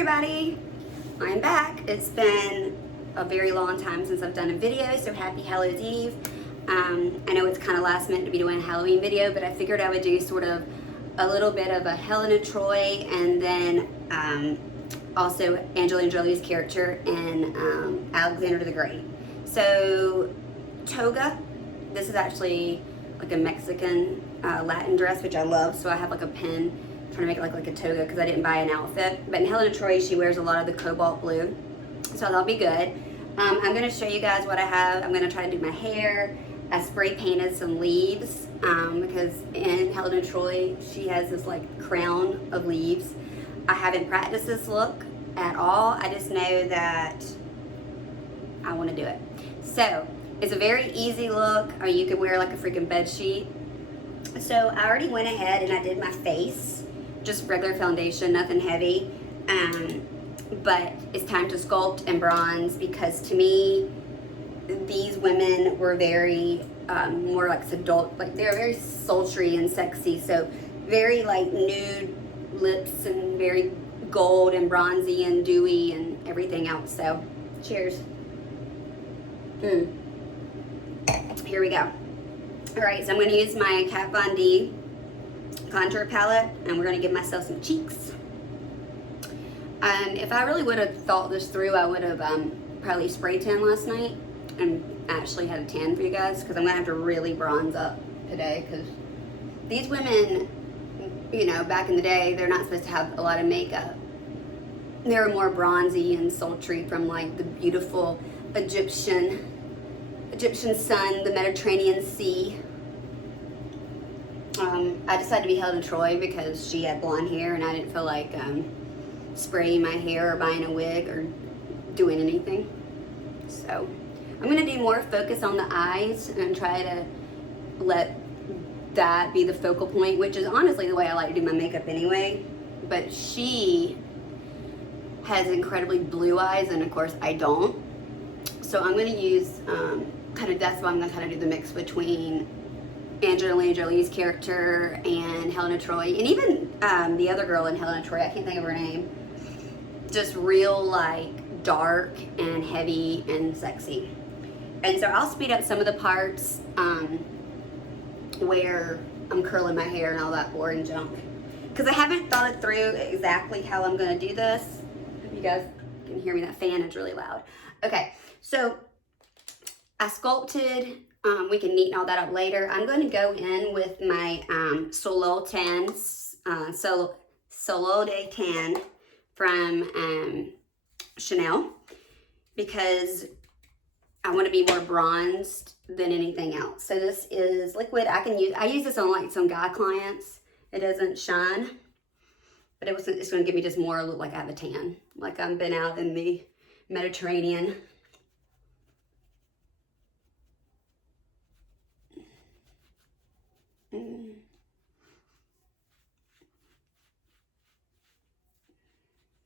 everybody, I'm back. It's been a very long time since I've done a video, so happy Hallow's Eve. I know it's kind of last minute to be doing a Halloween video, but I figured I would do sort of a little bit of a Helen of Troy and then also Angelina Jolie's character in Alexander the Great. So toga, this is actually like a Mexican Latin dress, which I love, so I have like a pin trying to make it look like a toga because I didn't buy an outfit. But in Helen of Troy, she wears a lot of the cobalt blue, so that'll be good. I'm going to show you guys what I have. I'm going to try to do my hair. I spray painted some leaves because in Helen of Troy, she has this like crown of leaves. I haven't practiced this look at all. I just know that I want to do it. So it's a very easy look, or you could wear like a freaking bed sheet. So I already went ahead and I did my face, just regular foundation, nothing heavy. But it's time to sculpt and bronze because to me, these women were very more like adult, like they're very sultry and sexy. So very like nude lips and very gold and bronzy and dewy and everything else. So cheers. Here we go. All right, so I'm going to use my Kat Von D contour palette, and we're going to give myself some cheeks. If I really would have thought this through, I would have probably spray tan last night and actually had a tan for you guys, because I'm going to have to really bronze up today, because these women, you know, back in the day, they're not supposed to have a lot of makeup. They were more bronzy and sultry from like the beautiful Egyptian sun, the Mediterranean Sea. I decided to be Helen of Troy because she had blonde hair and I didn't feel like spraying my hair or buying a wig or doing anything. So I'm going to do more focus on the eyes and try to let that be the focal point, which is honestly the way I like to do my makeup anyway. But she has incredibly blue eyes, and of course I don't. So I'm going to use that's why I'm going to kind of do the mix between Angelina Jolie's character and Helen of Troy, and even the other girl in Helen of Troy, I can't think of her name. Just real like dark and heavy and sexy. And so I'll speed up some of the parts where I'm curling my hair and all that boring junk, because I haven't thought it through exactly how I'm going to do this. Hope you guys can hear me. That fan is really loud. Okay, so I sculpted, we can neaten all that up later. I'm going to go in with my Solo de Tan from Chanel, because I want to be more bronzed than anything else. So this is liquid. I use this on like some guy clients. It doesn't shine, but it's going to give me just more look like I have a tan, like I've been out in the Mediterranean.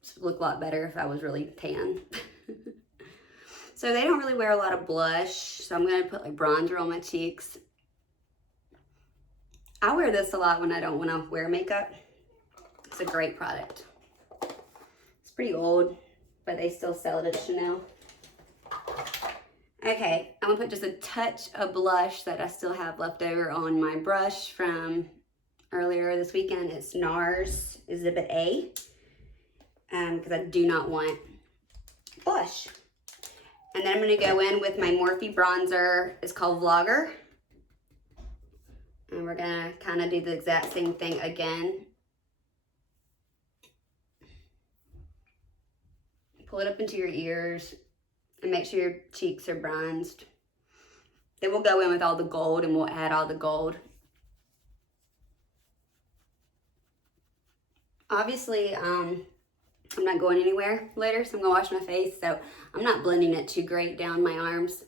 This would look a lot better if I was really tan. So they don't really wear a lot of blush, so I'm going to put like bronzer on my cheeks. I wear this a lot when I don't want to wear makeup. It's a great product. It's pretty old, but they still sell it at Chanel. Okay, I'm going to put just a touch of blush that I still have left over on my brush from earlier this weekend. It's NARS Exhibit A, because I do not want blush. And then I'm going to go in with my Morphe bronzer. It's called Vlogger. And we're going to kind of do the exact same thing again. Pull it up into your ears and make sure your cheeks are bronzed. Then we'll go in with all the gold and we'll add all the gold. Obviously, I'm not going anywhere later, so I'm going to wash my face. So I'm not blending it too great down my arms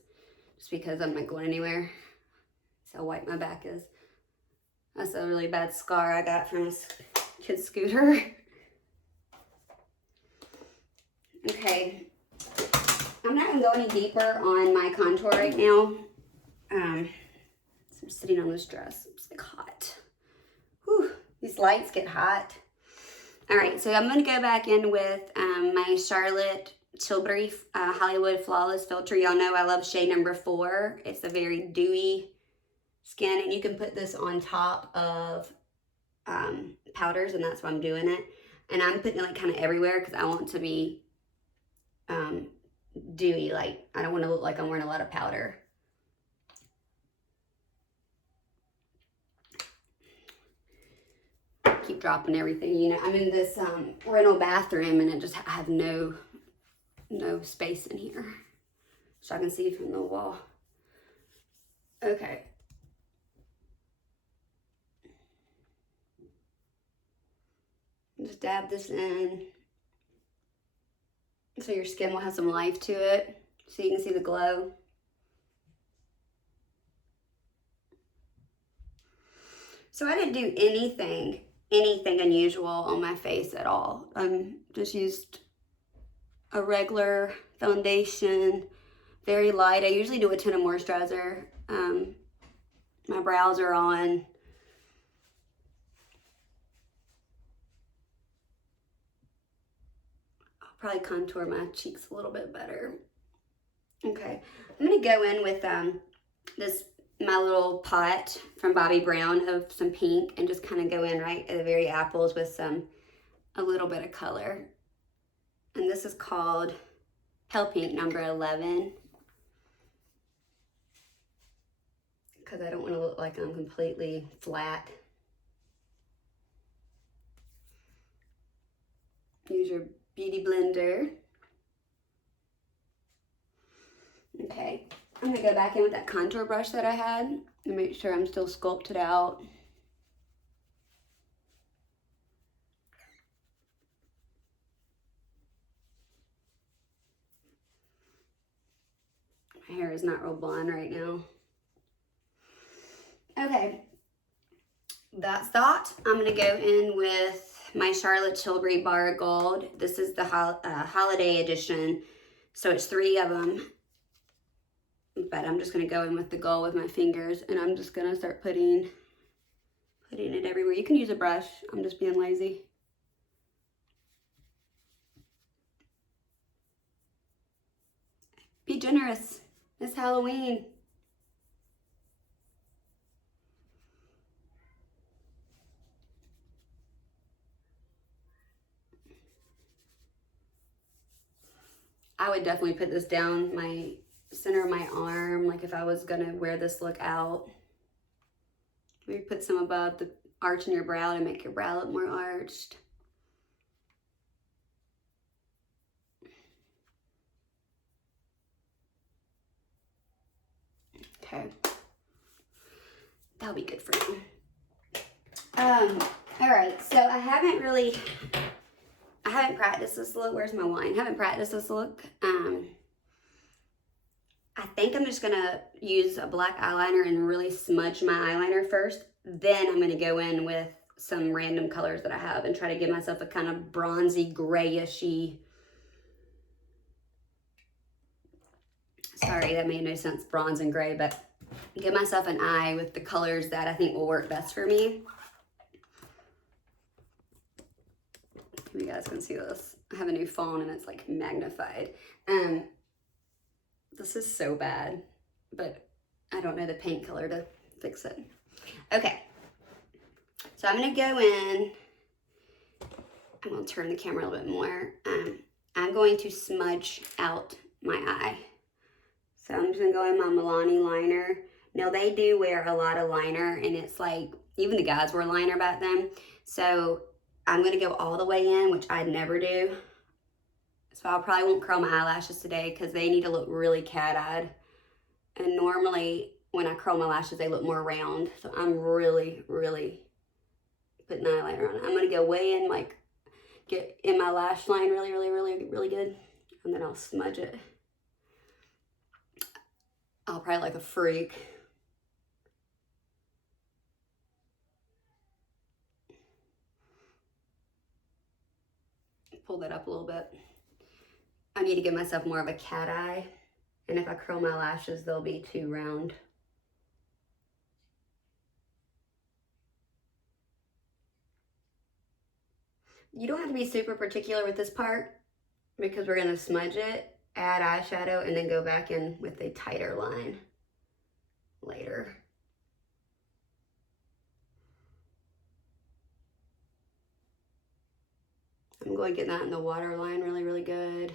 just because I'm not going anywhere. See how white my back is. That's a really bad scar I got from this kid's scooter. Okay. I'm not going to go any deeper on my contour right now. So I'm sitting on this dress. It's like hot. Whew, these lights get hot. All right, so I'm gonna go back in with my Charlotte Tilbury Hollywood Flawless Filter. Y'all know I love shade number 4. It's a very dewy skin, and you can put this on top of powders, and that's why I'm doing it. And I'm putting it like kind of everywhere because I want to be dewy. Like, I don't want to look like I'm wearing a lot of powder. Keep dropping everything. You know, I'm in this rental bathroom, and I have no space in here, so I can see from the wall. Okay. Just dab this in so your skin will have some life to it, so you can see the glow. So I didn't do anything unusual on my face at all. Just used a regular foundation, very light. I usually do a ton of moisturizer. My brows are on. I'll probably contour my cheeks a little bit better. Okay, I'm gonna go in with my little pot from Bobbi Brown of some pink, and just kind of go in right at the very apples with a little bit of color. And this is called Pale Pink number 11. Because I don't want to look like I'm completely flat. Use your beauty blender. Okay, I'm gonna go back in with that contour brush that I had and make sure I'm still sculpted out. My hair is not real blonde right now. Okay, that's that. I'm gonna go in with my Charlotte Tilbury Bar Gold. This is the holiday edition, so it's 3 of them. But I'm just gonna go in with the gold with my fingers, and I'm just gonna start putting it everywhere. You can use a brush. I'm just being lazy. Be generous. It's Halloween. I would definitely put this down my center of my arm, like if I was gonna wear this look out. Maybe put some above the arch in your brow to make your brow look more arched. Okay, that'll be good for you. All right, so I haven't practiced this look. Where's my wine? I haven't practiced this look. I think I'm just gonna use a black eyeliner and really smudge my eyeliner first. Then I'm gonna go in with some random colors that I have and try to give myself a kind of bronzy, grayishy. Sorry, that made no sense, bronze and gray, but give myself an eye with the colors that I think will work best for me. You guys can see this. I have a new phone and it's like magnified. This is so bad, but I don't know the paint color to fix it. Okay, so I'm gonna go in. I'm gonna turn the camera a little bit more. I'm going to smudge out my eye. So I'm just gonna go in my Milani liner. Now they do wear a lot of liner, and it's like, even the guys wear liner back then. So I'm gonna go all the way in, which I'd never do. So I probably won't curl my eyelashes today because they need to look really cat-eyed. And normally when I curl my lashes, they look more round. So I'm really, really putting eyeliner on. I'm gonna go way in, like get in my lash line really, really, really, really good. And then I'll smudge it. I'll probably like a freak. Pull that up a little bit. I need to give myself more of a cat eye. And if I curl my lashes, they'll be too round. You don't have to be super particular with this part because we're gonna smudge it, add eyeshadow, and then go back in with a tighter line later. I'm going to get that in the waterline really, really good.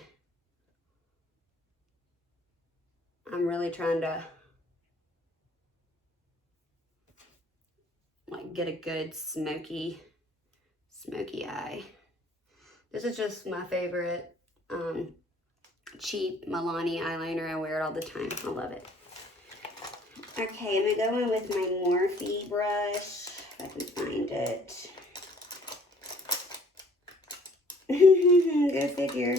I'm really trying to like get a good smoky eye. This is just my favorite cheap Milani eyeliner. I wear it all the time. I love it. Okay, I'm gonna go in with my Morphe brush, if I can find it. Go figure.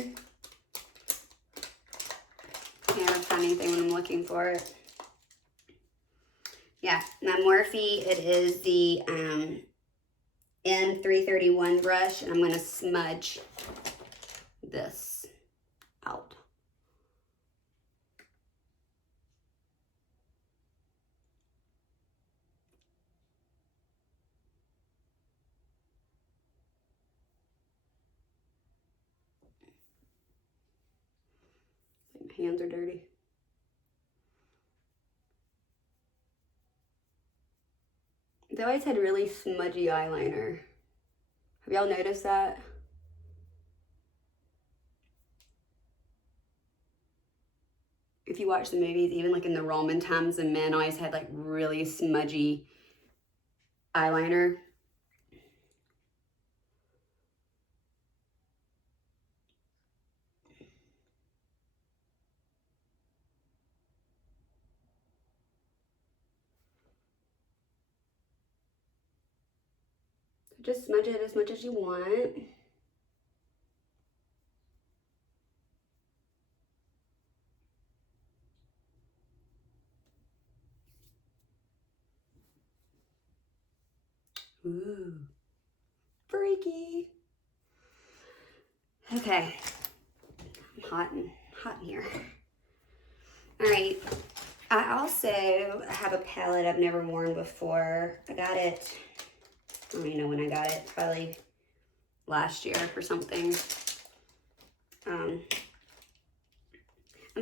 I never find anything when I'm looking for it. Yeah, my Morphe, it is the N331 brush, and I'm going to smudge this out. My hands are dirty. They always had really smudgy eyeliner. Have y'all noticed that? If you watch the movies, even like in the Roman times, the men always had like really smudgy eyeliner. Just smudge it as much as you want. Ooh, freaky. Okay, I'm hot in here. All right, I also have a palette I've never worn before. I got it, I don't even know when I got it, probably last year or something. I'm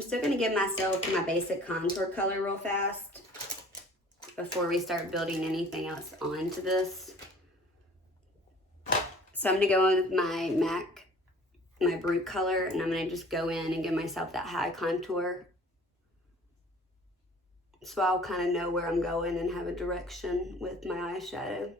still gonna give myself my basic contour color real fast before we start building anything else onto this. So I'm gonna go in with my MAC, my Brute color, and I'm gonna just go in and give myself that high contour. So I'll kind of know where I'm going and have a direction with my eyeshadow.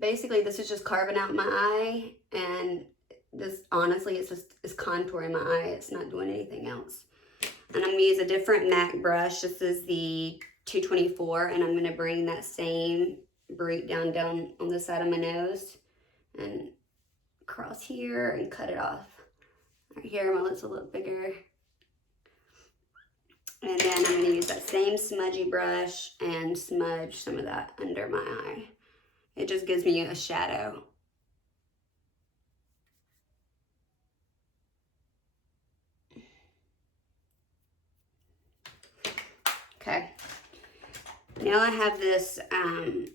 Basically, this is just carving out my eye, and this, honestly, it's contouring my eye. It's not doing anything else. And I'm gonna use a different MAC brush. This is the 224, and I'm gonna bring that same Brute down on the side of my nose and across here and cut it off. Right here, my lips will look bigger. And then I'm gonna use that same smudgy brush and smudge some of that under my eye. It just gives me a shadow. Okay. Now I have this, I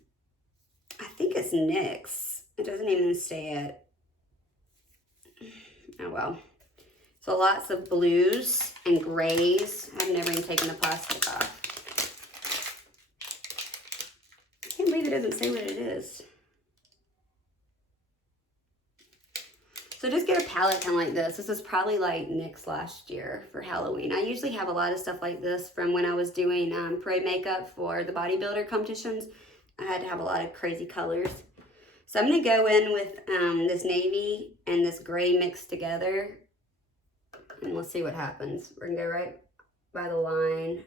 think it's NYX. It doesn't even say it. Oh well. So lots of blues and grays. I've never even taken the plastic off. I can't believe it doesn't say what it is. So just get a palette kind of like this. This is probably like NYX last year for Halloween. I usually have a lot of stuff like this from when I was doing parade makeup for the bodybuilder competitions. I had to have a lot of crazy colors. So I'm going to go in with this navy and this gray mixed together. And we'll see what happens. We're going to go right by the line.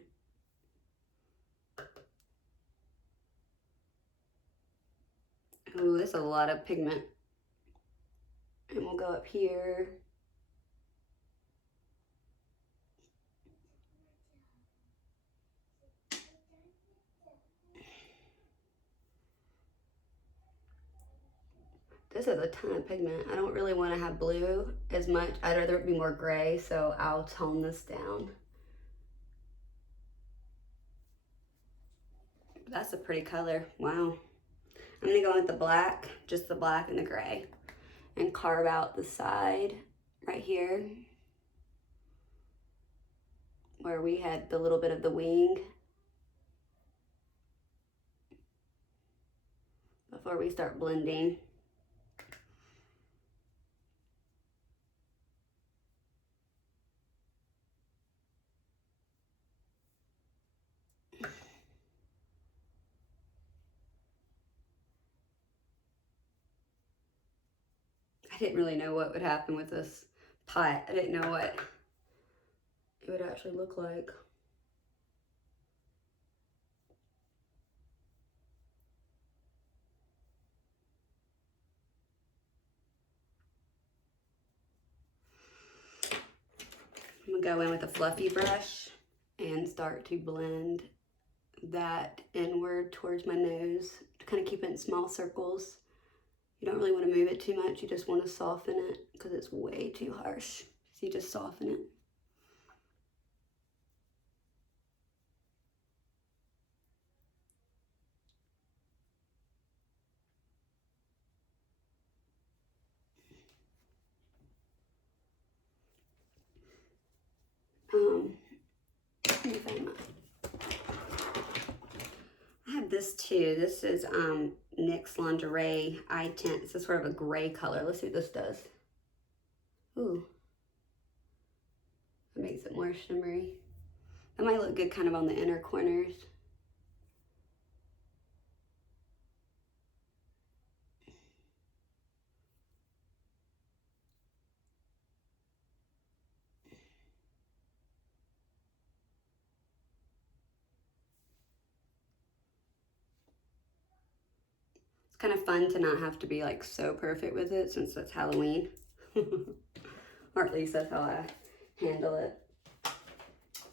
Ooh, this is a lot of pigment. And we'll go up here. This is a ton of pigment. I don't really want to have blue as much. I'd rather it be more gray, so I'll tone this down. That's a pretty color. Wow. I'm gonna go with the black, just the black and the gray, and carve out the side right here where we had the little bit of the wing before we start blending. I didn't really know what would happen with this pot. I didn't know what it would actually look like. I'm gonna go in with a fluffy brush and start to blend that inward towards my nose to kind of keep it in small circles. You don't really want to move it too much. You just want to soften it because it's way too harsh. So you just soften it. Let me find mine. I have this too. This is NYX Lingerie Eye Tint. This is sort of a gray color. Let's see what this does. Ooh. It makes it more shimmery. That might look good kind of on the inner corners. It's kind of fun to not have to be like so perfect with it since it's Halloween. Or at least that's how I handle it.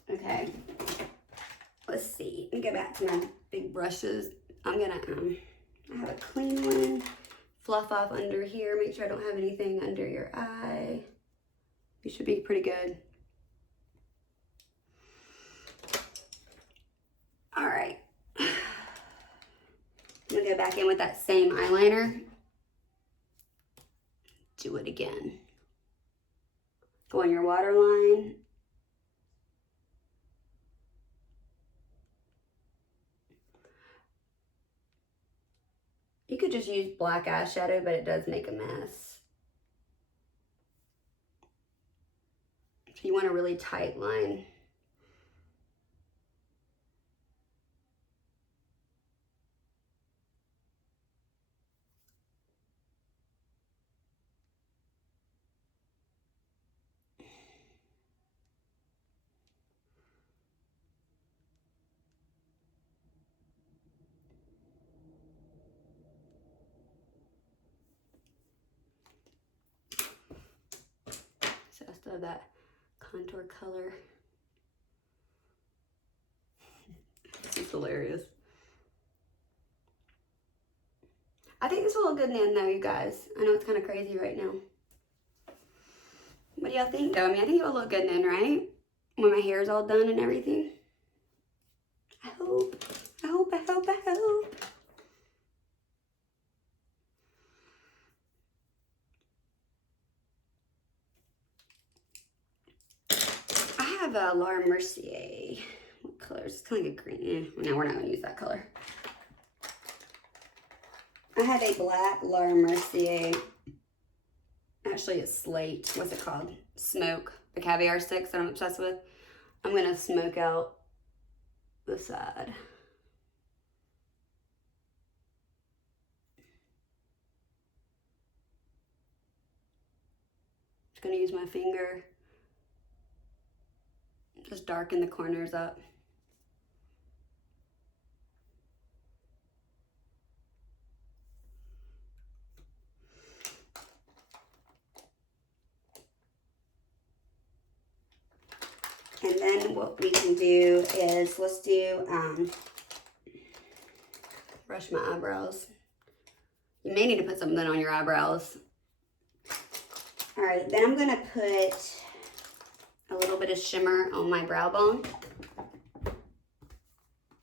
Okay, let's see. Let me go back to my big brushes. I'm gonna, I have a clean one. Fluff off under here. Make sure I don't have anything under your eye. You should be pretty good. All right. I'm gonna go back in with that same eyeliner. Do it again. Go on your waterline. You could just use black eyeshadow, but it does make a mess. So you want a really tight line. So I still have that contour color. This is hilarious. I think this will look good in the end though, you guys. I know it's kind of crazy right now. What do y'all think though? I mean, I think it will look good in the end, right? When my hair is all done and everything. I hope. I hope, I hope, I hope. I have a Laura Mercier. What color is it? It's kind of like a green. No, we're not going to use that color. I have a black Laura Mercier. Actually, it's slate. What's it called? Smoke. The caviar sticks that I'm obsessed with. I'm going to smoke out the side. Just going to use my finger. Just darken the corners up. And then what we can do is, let's do, brush my eyebrows. You may need to put something on your eyebrows. All right, then I'm gonna put a little bit of shimmer on my brow bone.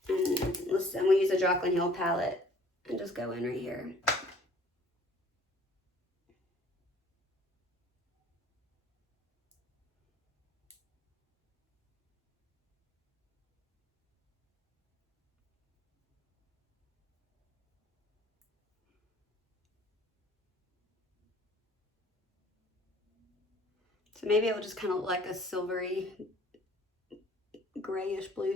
And let's I'm going to use a Jaclyn Hill palette and just go in right here. So maybe it will just kind of look like a silvery, grayish blue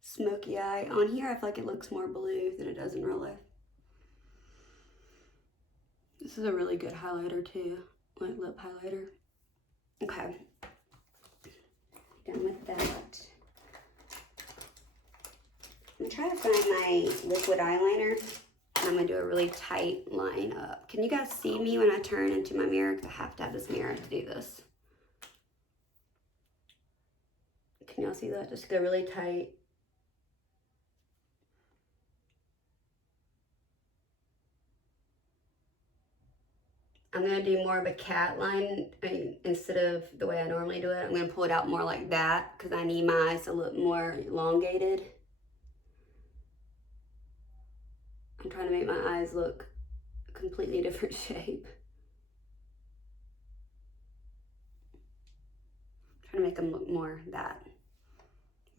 smoky eye. On here, I feel like it looks more blue than it does in real life. This is a really good highlighter too, like lip highlighter. Okay, done with that. I'm gonna try to find my liquid eyeliner. I'm gonna do a really tight line up. Can you guys see me when I turn into my mirror? Because I have to have this mirror to do this. Can y'all see that? Just go really tight. I'm gonna do more of a cat line instead of the way I normally do it. I'm gonna pull it out more like that because I need my eyes to look more elongated. I'm trying to make my eyes look a completely different shape. I'm trying to make them look more that.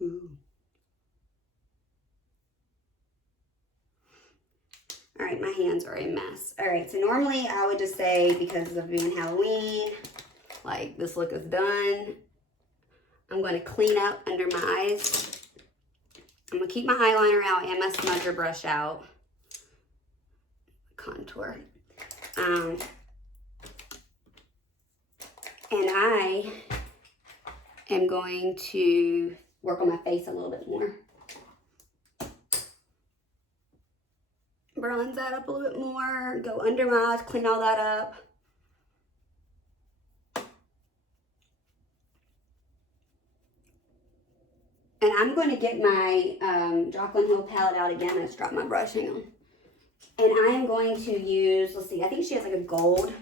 Ooh. All right, my hands are a mess. All right, so normally I would just say, because of being Halloween, like this look is done, I'm going to clean up under my eyes. I'm going to keep my eyeliner out and my smudger brush out. Contour. And I am going to work on my face a little bit more. Bronze that up a little bit more, go under my eyes, clean all that up. And I'm going to get my Jaclyn Hill palette out again. I just dropped my brush, hang on. And I am going to use, let's see, I think she has like a gold.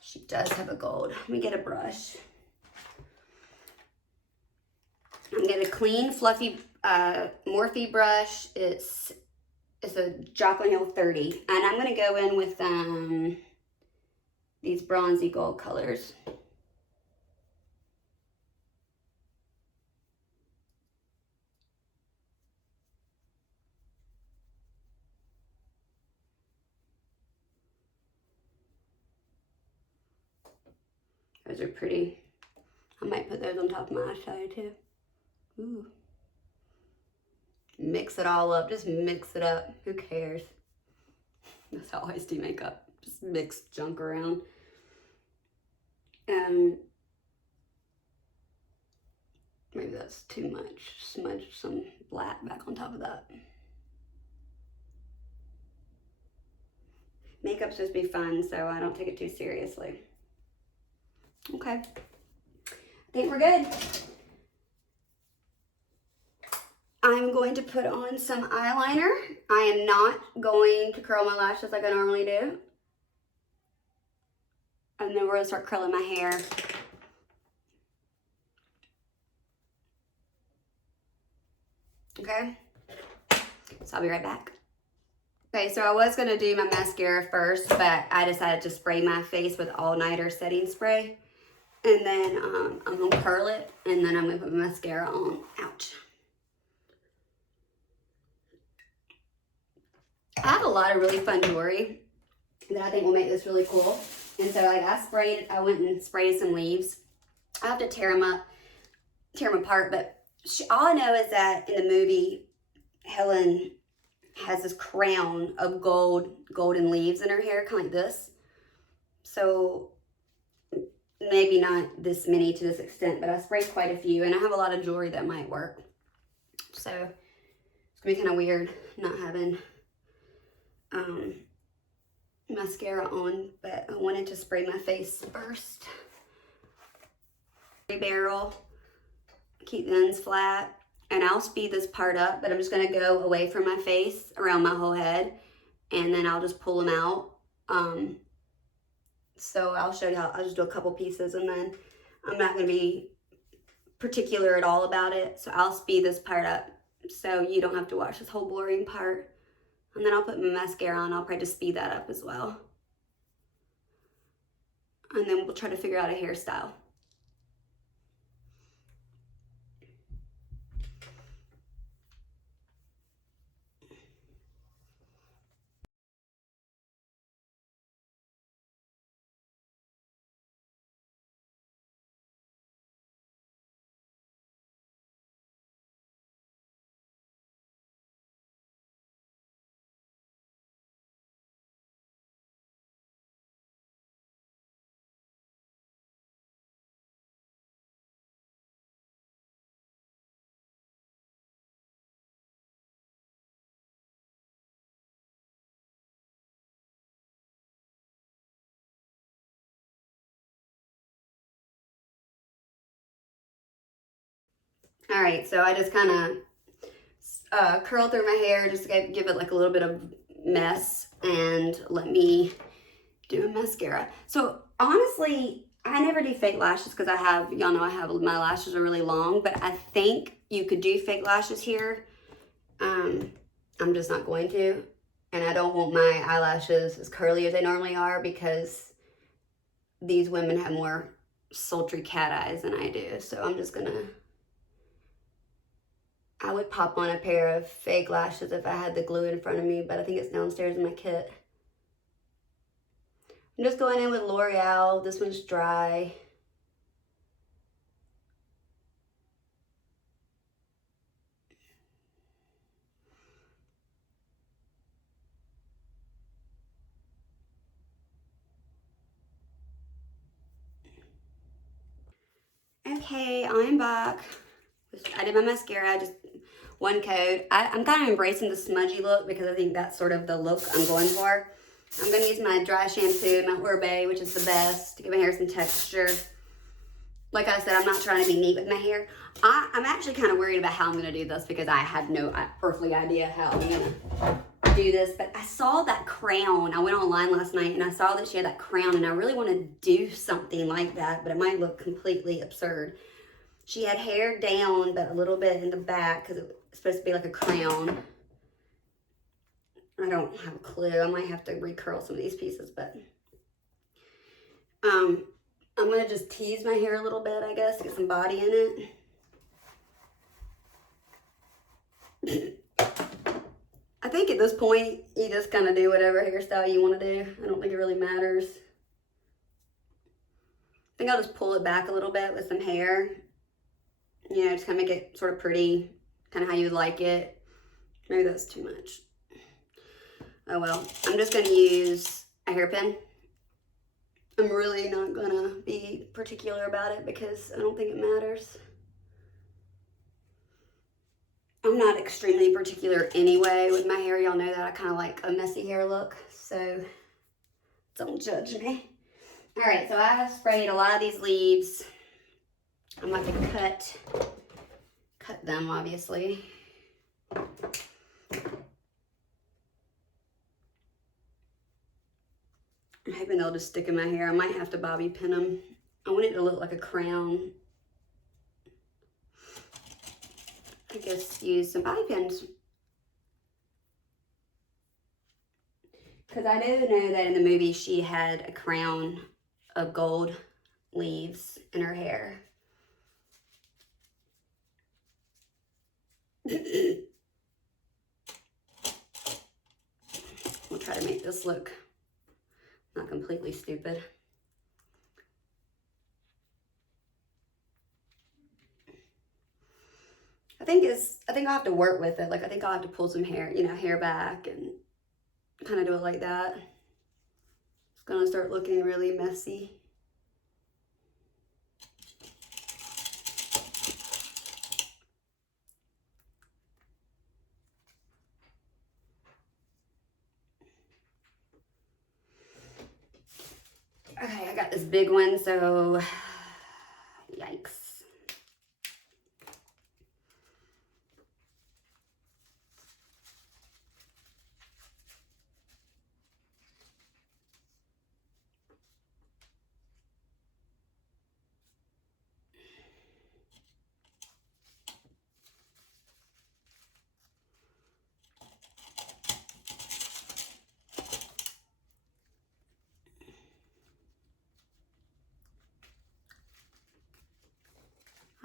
She does have a gold. Let me get a brush. I'm going to clean, fluffy Morphe brush. It's a Jaclyn Hill 30. And I'm going to go in with these bronzy gold colors. Those are pretty. I might put those on top of my eyeshadow too. Ooh. Mix it all up. Just mix it up. Who cares? That's how I always do makeup. Just mix junk around. Maybe that's too much. Smudge some black back on top of that. Makeup's supposed to be fun, so I don't take it too seriously. Okay. I think we're good. I'm going to put on some eyeliner. I am not going to curl my lashes like I normally do. And then we're going to start curling my hair. Okay? So I'll be right back. Okay, so I was going to do my mascara first, but I decided to spray my face with All Nighter setting spray. And then I'm going to curl it, and then I'm going to put my mascara on. Ouch. I have a lot of really fun jewelry that I think will make this really cool. And so like I went and sprayed some leaves. I have to tear them apart, but all I know is that in the movie, Helen has this crown of golden leaves in her hair, kind of like this. So maybe not this many to this extent, but I sprayed quite a few, and I have a lot of jewelry that might work. So it's gonna be kind of weird not having mascara on, but I wanted to spray my face first. Barrel, keep the ends flat, and I'll speed this part up, but I'm just gonna go away from my face around my whole head, and then I'll just pull them out. So I'll show you how. I'll just do a couple pieces, and then I'm not gonna be particular at all about it, so I'll speed this part up so you don't have to watch this whole blurring part. And then I'll put my mascara on. I'll probably just speed that up as well. And then we'll try to figure out a hairstyle. All right, so I just kind of curl through my hair just to give it like a little bit of mess, and let me do a mascara. So honestly, I never do fake lashes because y'all know my lashes are really long, but I think you could do fake lashes here. I'm just not going to, and I don't want my eyelashes as curly as they normally are because these women have more sultry cat eyes than I do. So I'm just gonna, I would pop on a pair of fake lashes if I had the glue in front of me, but I think it's downstairs in my kit. I'm just going in with L'Oreal. This one's dry. Okay, I'm back. I did my mascara, just one coat. I'm kind of embracing the smudgy look because I think that's sort of the look I'm going for. I'm going to use my dry shampoo, my Orbe, which is the best, to give my hair some texture. Like I said, I'm not trying to be neat with my hair. I'm actually kind of worried about how I'm going to do this because I have no earthly idea how I'm going to do this. But I saw that crown. I went online last night and I saw that she had that crown, and I really want to do something like that, but it might look completely absurd. She had hair down, but a little bit in the back because it's supposed to be like a crown. I don't have a clue. I might have to recurl some of these pieces, but I'm going to just tease my hair a little bit, I guess, to get some body in it. I think at this point, you just kind of do whatever hairstyle you want to do. I don't think it really matters. I think I'll just pull it back a little bit with some hair. You know, just kind of make it sort of pretty, kind of how you would like it. Maybe that's too much. Oh well, I'm just going to use a hairpin. I'm really not going to be particular about it because I don't think it matters. I'm not extremely particular anyway with my hair. Y'all know that I kind of like a messy hair look, so don't judge me. All right, so I sprayed a lot of these leaves. I'm about to cut them, obviously. I'm hoping they'll just stick in my hair. I might have to bobby pin them. I want it to look like a crown. I guess use some bobby pins. Because I do know that in the movie she had a crown of gold leaves in her hair. We'll try to make this look not completely stupid. I think I'll have to work with it. Like I think I'll have to pull some hair, hair back and kind of do it like that. It's gonna start looking really messy. Okay, I got this big one, so yikes.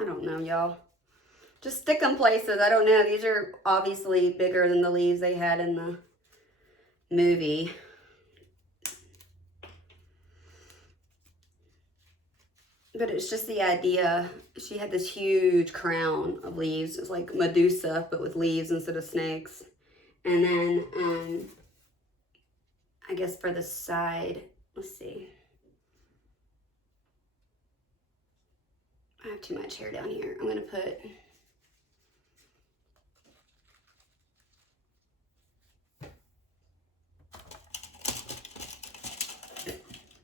don't know, y'all. Just stick them places. I don't know. These are obviously bigger than the leaves they had in the movie. But it's just the idea. She had this huge crown of leaves. It's like Medusa, but with leaves instead of snakes. And then, I guess for the side, let's see. I have too much hair down here. I'm going to put...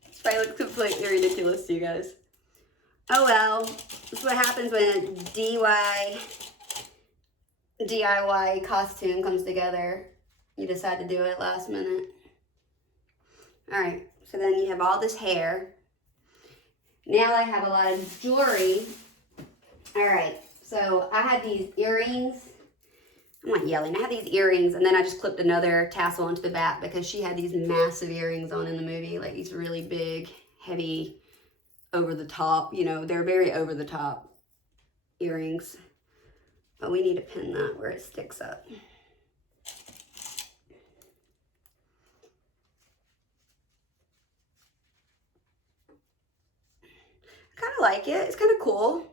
This probably looks completely ridiculous to you guys. Oh well, this is what happens when a DIY costume comes together. You decide to do it last minute. Alright, so then you have all this hair. Now I have a lot of jewelry. Alright, so I had these earrings. I'm not yelling. I had these earrings, and then I just clipped another tassel onto the back because she had these massive earrings on in the movie. Like these really big, heavy, over the top. You know, they're very over the top earrings. But we need to pin that where it sticks up. I kind of like it. It's kind of cool.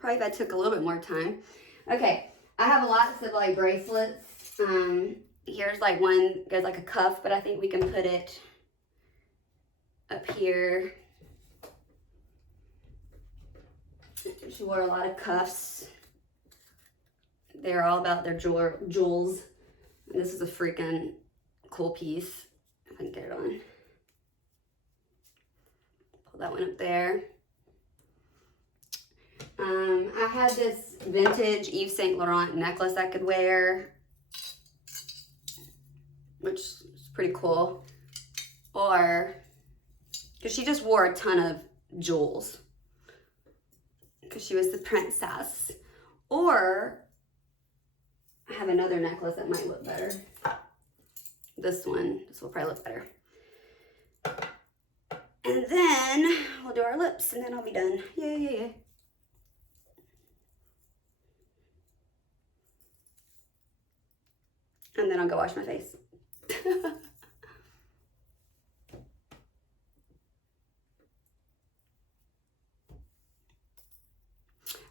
Probably if I took a little bit more time. Okay. I have lots of like bracelets. Here's like one, goes like a cuff, but I think we can put it up here. She wore a lot of cuffs. They're all about their jewels. And this is a freaking cool piece. If I can get it on. Pull that one up there. I had this vintage Yves Saint Laurent necklace I could wear, which is pretty cool. Or, because she just wore a ton of jewels, because she was the princess. Or, I have another necklace that might look better. This one, this will probably look better. And then, we'll do our lips, and then I'll be done. Yay. And then I'll go wash my face.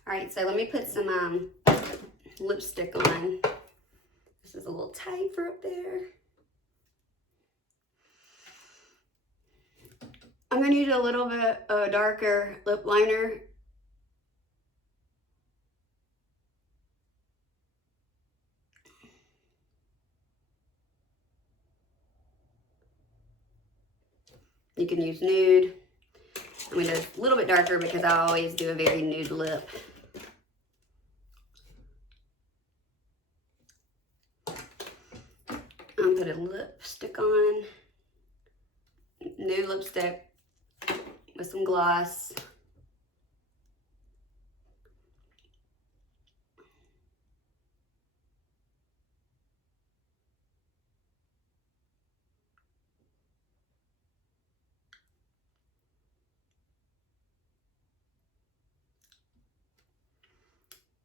All right, so let me put some lipstick on. This is a little tight for up there. I'm gonna need a little bit of a darker lip liner. You can use nude. I'm going to do a little bit darker because I always do a very nude lip. I'm put a lipstick on. Nude lipstick with some gloss.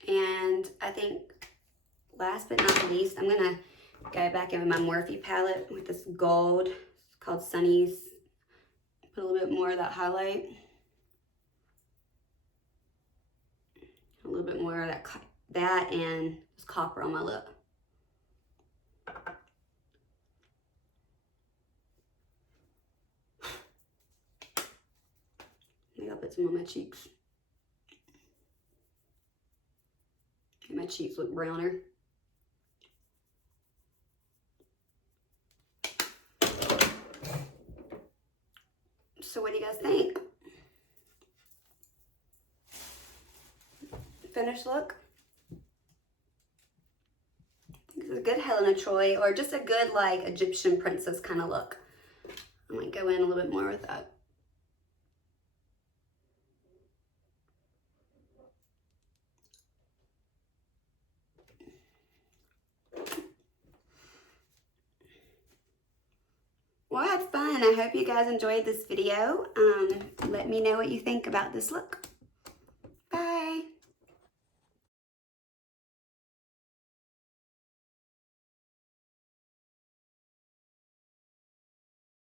And I think last but not least, I'm gonna go back in with my Morphe palette with this gold. It's called Sunny's. Put a little bit more of that highlight. A little bit more of that and this copper on my lip. Maybe I'll put some on my cheeks. Make my cheeks look browner. So what do you guys think? Finished look? This is a good Helen of Troy, or just a good like Egyptian princess kind of look. I might go in a little bit more with that. Well, I had fun. I hope you guys enjoyed this video. Let me know what you think about this look.